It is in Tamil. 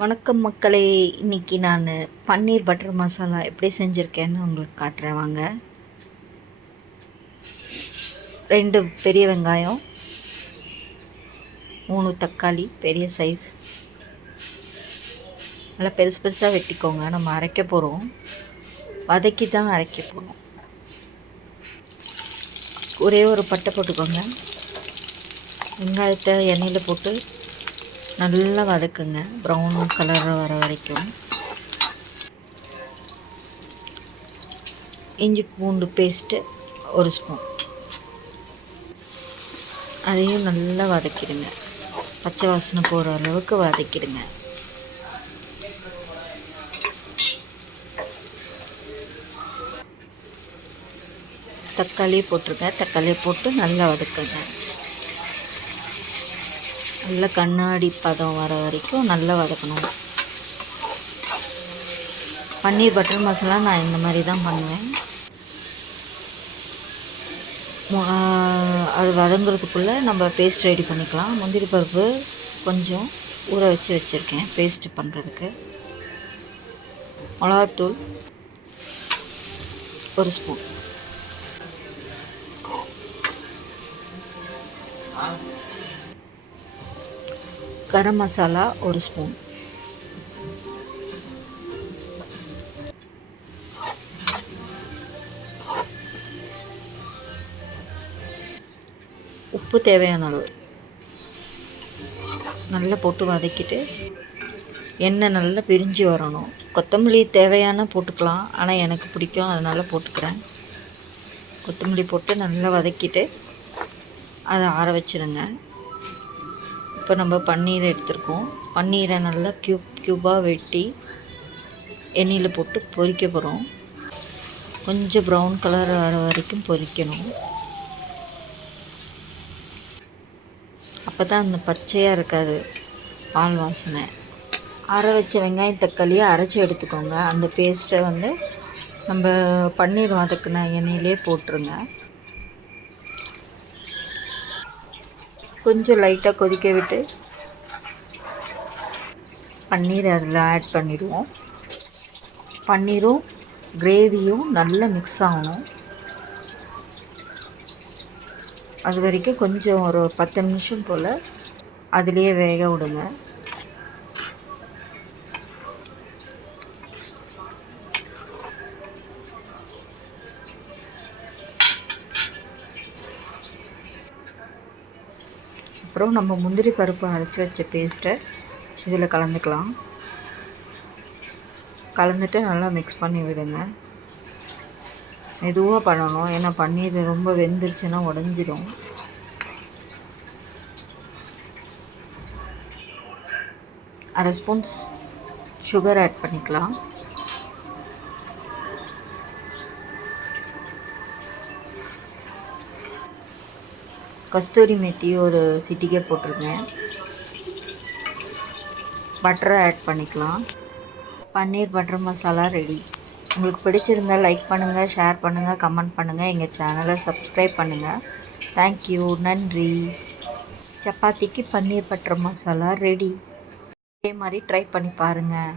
வணக்கம் மக்களே. இன்றைக்கி நான் பன்னீர் பட்டர் மசாலா எப்படி செஞ்சுருக்கேன்னு உங்களுக்கு காட்டுறேன் வாங்க. 2 பெரிய வெங்காயம், 3 தக்காளி பெரிய சைஸ், நல்லா பெருசு பெருசாக வெட்டிக்கோங்க. நம்ம அரைக்க போகிறோம், வதக்கி தான் அரைக்க போகிறோம். ஒரே ஒரு பட்டை போட்டுக்கோங்க. வெங்காயத்தை எண்ணெயில் போட்டு நல்லா வதக்குங்க, ப்ரௌன் கலர் வர வரைக்கும். இஞ்சி பூண்டு பேஸ்ட்டு 1 ஸ்பூன், அதையும் நல்லா வதக்கிடுங்க. பச்சை வாசனை போகிற அளவுக்கு வதக்கிடுங்க. தக்காளியை போட்டுருங்க. தக்காளியை போட்டு நல்லா வதக்குங்க. நல்லா கண்ணாடி பதம் வர வரைக்கும் நல்லா வதக்கணும். பன்னீர் பட்டர் மசாலா நான் இந்த மாதிரி தான் பண்ணுவேன். அது வதங்குறதுக்குள்ளே நம்ம பேஸ்ட் ரெடி பண்ணிக்கலாம். முந்திரி பருப்பு கொஞ்சம் ஊற வச்சுருக்கேன் பேஸ்ட்டு பண்ணுறதுக்கு. மிளகாத்தூள் 1 ஸ்பூன், கரம் மசாலா 1 ஸ்பூன், உப்பு தேவையான அளவு நல்லா போட்டு வதக்கிட்டு எண்ணெய் நல்லா பிரிஞ்சு வரணும். கொத்தமல்லி தேவையான போட்டுக்கலாம், ஆனால் எனக்கு பிடிக்கும் அதனால் போட்டுக்கிறேன். கொத்தமல்லி போட்டு நல்லா வதக்கிட்டு அதை ஆற வச்சுருங்க. இப்போ நம்ம பன்னீர் எடுத்துருக்கோம். பன்னீரை நல்லா க்யூபாக வெட்டி எண்ணெயில் போட்டு பொரிக்க போகிறோம். கொஞ்சம் ப்ரௌன் கலர் வர வரைக்கும் பொரிக்கணும். அப்போ தான் அந்த பச்சையாக இருக்காது, பால் வாசனை. அர வச்ச வெங்காயம் தக்காளியை அரைச்சி எடுத்துக்கோங்க. அந்த பேஸ்ட்டை நம்ம பன்னீர் வதக்கின எண்ணெயிலே போட்டுருங்க. கொஞ்சம் லைட்டாக கொதிக்க விட்டு பன்னீர் அதில் ஆட் பண்ணிடுவோம். பன்னீரும் கிரேவியும் நல்லா மிக்ஸ் ஆகணும். அது வரைக்கும் கொஞ்சம் ஒரு 10 நிமிஷம் போல் அதிலேயே வேக விடுங்க. அப்புறம் நம்ம முந்திரி பருப்பு அரைச்சி வச்ச பேஸ்ட்டை இதில் கலந்துக்கலாம். கலந்துட்டு நல்லா மிக்ஸ் பண்ணி விடுங்க. மெதுவாக பண்ணணும், ஏன்னா பன்னீர் ரொம்ப வெந்துருச்சுன்னா உடஞ்சிடும். அரை ஸ்பூன் சுகர் ஆட் பண்ணிக்கலாம். கஸ்தூரி மெத்தி ஒரு சிட்டிகை போட்டிருங்க. பட்டரை ஆட் பண்ணிக்கலாம். பன்னீர் பட்டர் மசாலா ரெடி. உங்களுக்கு பிடிச்சிருந்தால் லைக் பண்ணுங்கள், ஷேர் பண்ணுங்கள், கமெண்ட் பண்ணுங்கள். எங்கள் சேனலை சப்ஸ்கிரைப் பண்ணுங்கள். தேங்க்யூ, நன்றி. சப்பாத்திக்கு பன்னீர் பட்டர் மசாலா ரெடி. இதே மாதிரி ட்ரை பண்ணி பாருங்கள்.